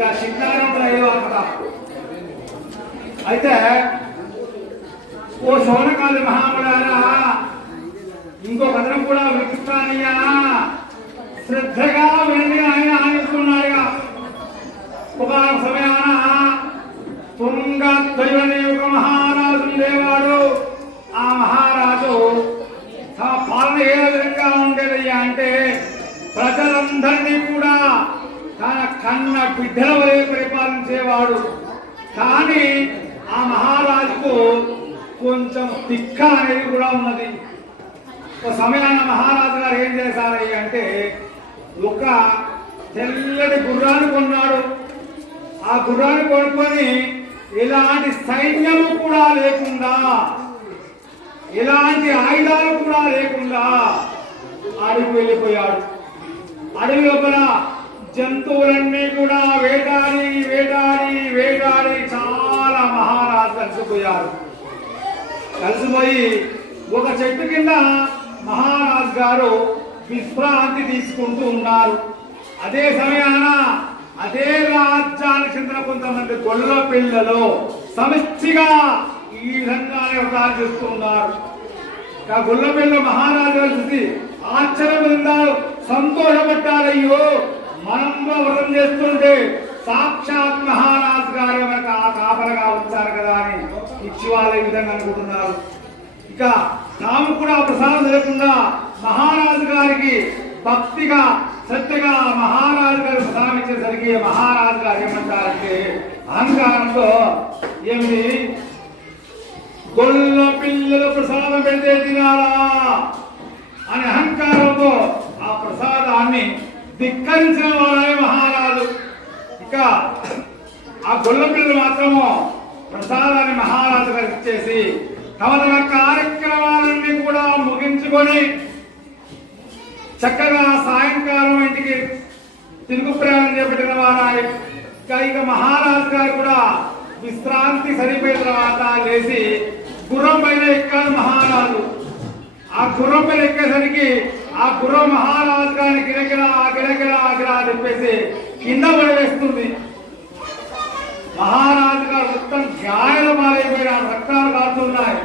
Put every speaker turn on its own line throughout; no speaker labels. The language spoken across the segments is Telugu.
ఇక శిక్షణ అయితే ఓ శోనకాలి మహాముడారా ఇంకో కథనం కూడా వినిపిస్తానయ్యా శ్రద్ధగా వినండి ఆయన ఆనిస్తున్నాడుగా ఒక సమయాన తుంగ దైవని ఒక మహారాజు ఉండేవాడు ఆ మహారాజు తమ పాలన ఏ విధంగా ఉండేదయ్యా అంటే ప్రజలందరినీ కూడా తన కన్న బిడ్డల వలె పరిపాలించేవాడు కానీ ఆ మహారాజుకు కొంచెం తిక్క అనేది కూడా ఉన్నది. ఒక సమయాన మహారాజు గారు ఏం చేశారయ్య అంటే ఒక తెల్లటి గుర్రాన్ని కొన్నాడు. ఆ గుర్రాన్ని కొనుక్కొని ఎలాంటి సైన్యము కూడా లేకుండా ఎలాంటి ఆయుధాలు కూడా లేకుండా అడవి వెళ్ళిపోయాడు. అడవి లోపల జంతువులన్నీ కూడా వేటాడి వేటాడి వేటాడి చాలా మహారాజు కలిసిపోయారు. కలిసిపోయి ఒక చెట్టు కింద మహారాజు గారు విశ్రాంతి తీసుకుంటూ ఉన్నారు. అదే సమయాన అదే రాజ్యానికి చెందిన కొంతమంది గొల్ల పిల్లలు సమిష్టిగా ఈ విధంగానే వ్రతాలు చేస్తూ ఉన్నారు. ఆ గొల్ల పిల్లలు మహారాజు గారు చూసి ఆశ్చర్యం సంతోషపడ్డారయ్యో మనంలో వ్రతం చేస్తుంటే సాక్షాత్ మహారాజు గారు మనకు ఆ కాపలగా వచ్చారు కదా అని ఇచ్చివాళ్ళు ఈ విధంగా అనుకుంటున్నారు. ఇక తాము కూడా ప్రసాదం లేకుండా మహారాజు గారికి భక్తిగా శ్రద్ధగా మహారాజు గారు ప్రసాదం ఇచ్చేసరికి మహారాజు గారు ఏమంటారంటే అహంకారంతో ఏమి? గొల్ల పిల్లలు ప్రసాదం పెడితే తినాలా? అనే అహంకారంతో ఆ ప్రసాదాన్ని ధిక్కరించిన వాడే మహారాజు. ఇక ఆ గొల్ల పిల్లలు మాత్రము ప్రసాదాన్ని మహారాజు గారికి ఇచ్చేసి తమ తమ కార్యక్రమాలన్నీ కూడా ముగించుకొని చక్కగా సాయంకాలం ఇంటికి తిరుగు ప్రయాణం చేపట్టిన వారాయి ఇక ఇక మహారాజు గారు కూడా విశ్రాంతి సరిపోయిన తర్వాత లేచి గుర్రం పైన ఎక్కాడు మహారాజు. ఆ గుర్రం పైన ఎక్కేసరికి ఆ గుర్రం మహారాజు గారిని గిరగిరా గిరగిరా గిరా చెప్పేసి కింద పడవేస్తుంది మహారాజు గారు మొత్తం గాయాలు పారైపోయినాడు రక్తాలు కారుతున్నాయి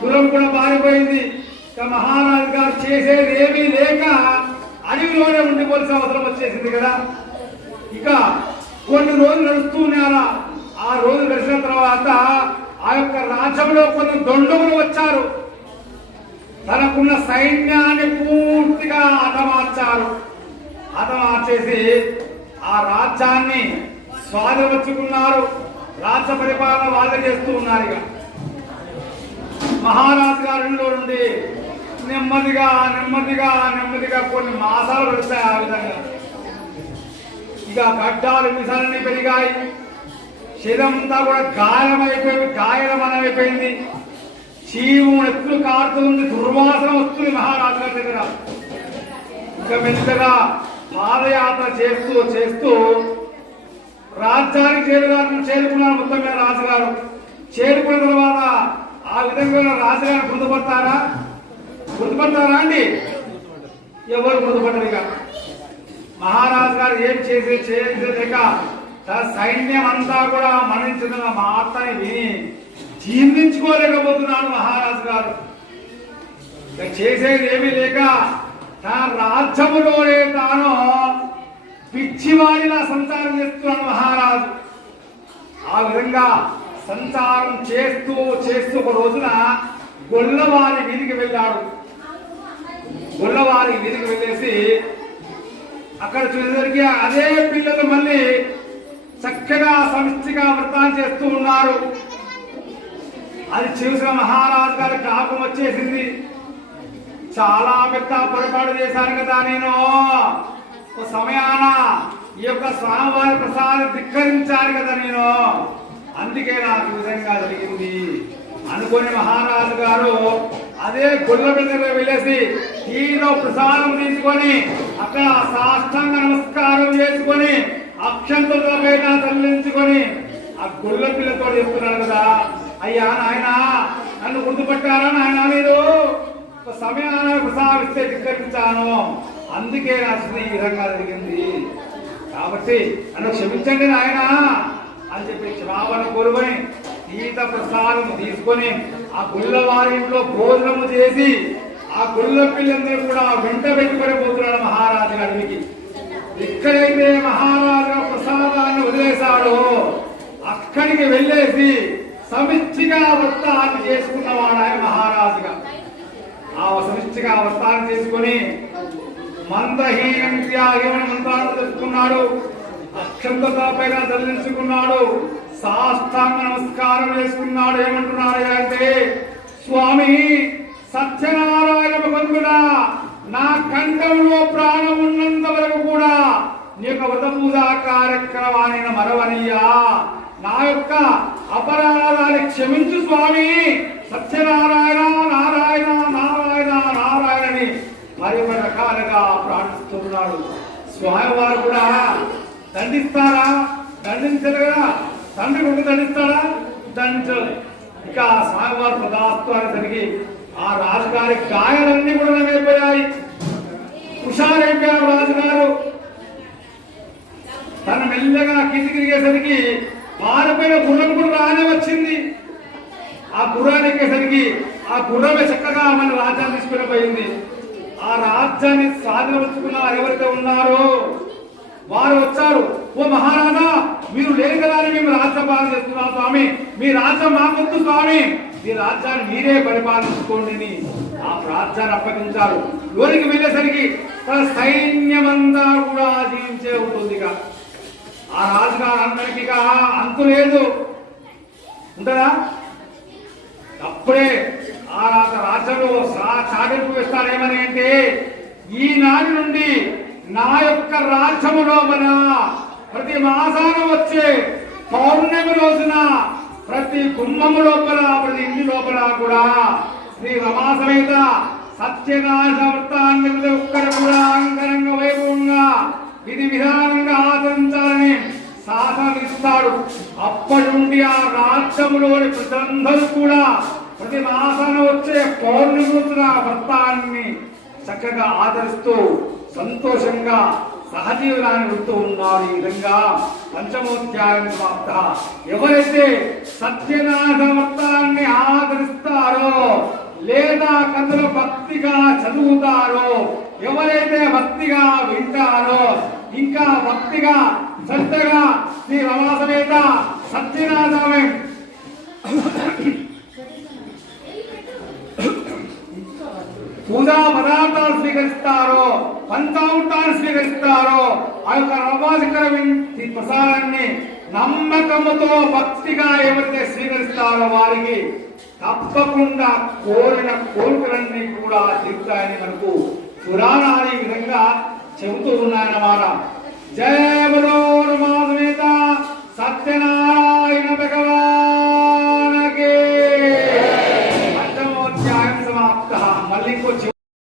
గుర్రం కూడా పారిపోయింది. ఇక మహారాజు గారు చేసేది ఏమీ లేక అడవిలోనే ఉండిపోవాల్సిన అవసరం వచ్చేసింది కదా. ఇక కొన్ని రోజులు నడుస్తున్నారా ఆ రోజు గడిచిన తర్వాత ఆ యొక్క రాజ్యంలో కొన్ని దొండగులు వచ్చారు. తనకున్న సైన్యాన్ని పూర్తిగా అటమార్చారు అటమార్చేసి ఆ రాజ్యాన్ని స్వాధీనపరుచుకున్నారు. రాజ్య పరిపాలన వాళ్ళే చేస్తూ ఉన్నారు ఇక. మహారాజు గారిలో నుండి నెమ్మదిగా నెమ్మదిగా నెమ్మదిగా కొన్ని మాసాలు గడిచాయి ఆ విధంగా. ఇక గడ్డాలు మిసాలన్నీ పెరిగాయి. శరీరం అంతా కూడా గాయమైపోయి గాయలమనమైపోయింది చీము ఎత్తులు కారుతుంది దుర్వాసన వస్తుంది మహారాజు గారి దగ్గర. ఇక మెల్లగా పాదయాత్ర చేస్తూ చేస్తూ రాజ్యానికి చేరుగారు చేరుకున్నారు మొత్తం మీద రాజుగారు. చేరుకున్న తర్వాత ఆ విధంగా రాజుగారు గుర్తుపడతారా? గుర్తుపడతారా అండి? ఎవరు గుర్తుపట్టరు ఇక. మహారాజు గారు ఏం చేసి చేయలేక సైన్యం అంతా కూడా మరణించిన మాటని విని జీర్ణించుకోలేకపోతున్నాడు మహారాజు గారు. చేసేది ఏమీ లేక తన రాజ్యములోనే తాను పిచ్చివాడిలా సంచారం చేస్తున్నాడు మహారాజు. ఆ విధంగా సంచారం చేస్తూ చేస్తూ ఒక రోజున గొల్లవారి వీధికి వెళ్ళాడు. గొల్లవారి వీధికి వెళ్ళేసి అక్కడ చూసేసరికి అదే పిల్లలు మళ్ళీ చక్కగా సమిష్టిగా వృత్తాన్ని చేస్తూ ఉన్నారు. అది చూసిన మహారాజు గారి కాపం వచ్చేసింది. చాలా పెద్ద పొరపాటు చేశాను కదా నేను. ఒక సమయాన ఈ యొక్క స్వామివారి ప్రసాదం ధిక్కరించాను కదా నేను. అందుకే నాకు విధంగా జరిగింది. అనుకుని మహారాజు గారు అదే గుళ్ళ దగ్గర వెళ్ళేసి ఈలో ప్రసాదం తీసుకొని అక్కడ సాష్టాంగ నమస్కారం చేసుకొని అక్షంతలతో పైన తరలించుకొని ఆ గుళ్ళ పిల్లతో చెప్తున్నాడు కదా. అయ్యా నాయన నన్ను గుర్తుపట్టారా నాయన మీరు? ఒక ప్రసాదిస్తే విక్రమించాను అందుకే నా ఈ విధంగా జరిగింది. కాబట్టి నన్ను క్షమించండి నాయన అని చెప్పి క్షమాపణ కోరుకొని తీత ప్రసాదం తీసుకొని ఆ గుళ్ళ వారి ఇంట్లో భోజనము చేసి ఆ గుళ్ళ పిల్లల్ని కూడా వెంట పెట్టుకొని పోతున్నాడు మహారాజు అడవికి ఎక్కడైతే మహారాజు ప్రసాదాన్ని వదిలేశాడో. అక్కడికి వెళ్ళేసి సమిష్టిగా వృత్తాన్ని చేసుకున్నవాడు ఆయన మహారాజుగా. ఆ సమిష్టిగా వృత్తాన్ని చేసుకొని మందహీనం తెలుసుకున్నాడు. మంత్రాన్ని తెచ్చుకున్నాడు అక్షంతపైన తరలించుకున్నాడు సాష్టాంగ నమస్కారం చేసుకున్నాడు. ఏమంటున్నాడు అంటే స్వామి సత్యనారాయణ భగవంతుడా నా కంఠంలో ప్రాణం ఉన్నంత వరకు కూడా నీ యొక్క వ్రత పూజా కార్యక్రమాన్ని మరవనయ్యా నా యొక్క అపరాధాన్ని క్షమించు స్వామి. సత్యనారాయణ నారాయణ నారాయణ నారాయణని మరి ఒక రకాలుగా ప్రార్థిస్తున్నాడు. స్వామివారు కూడా దండిస్తారా? దండించరు కదా తండ్రి కొడుకు దండిస్తాడా? దండించలేదు. ఇక ఆ స్వామివారు ప్రదాత్వాన్ని జరిగి ఆ రాజుగారి గాయాలన్నీ కూడా నమైపోయాయి హుషారైపోయారు రాజుగారు. తన మెల్లగా కిందికి దిగేసరికి పారిపోయిన గుర్రం కూడా రానే వచ్చింది. ఆ గుర్రాన్ని ఎక్కేసరికి ఆ గుర్రమే చక్కగా మన రాజ్యాన్ని తీసుకునిపోయింది ఆ రాజ్యాన్ని స్వాధీనపరుచుకున్న వారు ఎవరైతే ఉన్నారో వారు వచ్చారు. ఓ మహారాజా మీరు లేరు కదా అని మేము రాజ్యపాలన చేస్తున్నాం స్వామి. మీ రాజ్యం మాకొద్దు స్వామి. ఈ రాజ్యాన్ని మీరే పరిపాలించుకోండి ఆ రాజ్యాన్ని అప్పగించారు. లోనికి వెళ్ళేసరికి తన సైన్యమంతా కూడా జీవించే ఉంటుందిగా ఆ రాజుగారందరికీ ఇక అంతు లేదు. ఉంటుందా? అప్పుడే ఆ రాజ రాజ్యంలో సా- వేస్తారేమని అంటే ఈనాటి నుండి నా యొక్క రాజ్యము లోపల ప్రతి మాసాన వచ్చే పౌర్ణమి రోజున ప్రతి గుమ్మము లోపల ప్రతి ఇంటి లోపల కూడా శ్రీ రమాసమేత సత్యనాశ వృత్తాన్ని ఒక్కరు కూడా అంగరంగ వైభవంగా విధి విధాన ఇస్తాడు అప్పటి నుండి ఆ రాజ్యంలోని ప్రజలందరూ కూడా ప్రతి మాసాన వచ్చే పౌర్ణమి రోజున వ్రతాన్ని చక్కగా ఆదరిస్తూ సంతోషంగా సహజీవనాన్ని వెళ్తూ ఉన్నారు. ఈ విధంగా పంచమోధ్యాయం వార్త ఎవరైతే సత్యనాథ వ్రతాన్ని ఆదరిస్తారో లేదా కథలు భక్తిగా చదువుతారో ఎవరైతే భక్తిగా వింటారో ఇంకా భక్తిగా శ్రద్ధగా శ్రీ రమాసమేత సత్యనాథమే పూజా పదార్థాలు స్వీకరిస్తారో పంచామృతాన్ని స్వీకరిస్తారో ఆ యొక్క రవాధికర ప్రసాదాన్ని నమ్మకముతో భక్తిగా ఎవరైతే స్వీకరిస్తారో వారికి తప్పకుండా కోరిన కోరికలన్నీ కూడా తీరుతాయని మనకు పురాణాలు ఈ విధంగా చెబుతూ ఉన్నాయన్నమాట. జయ బలో రమాసమేత సత్యనారాయణ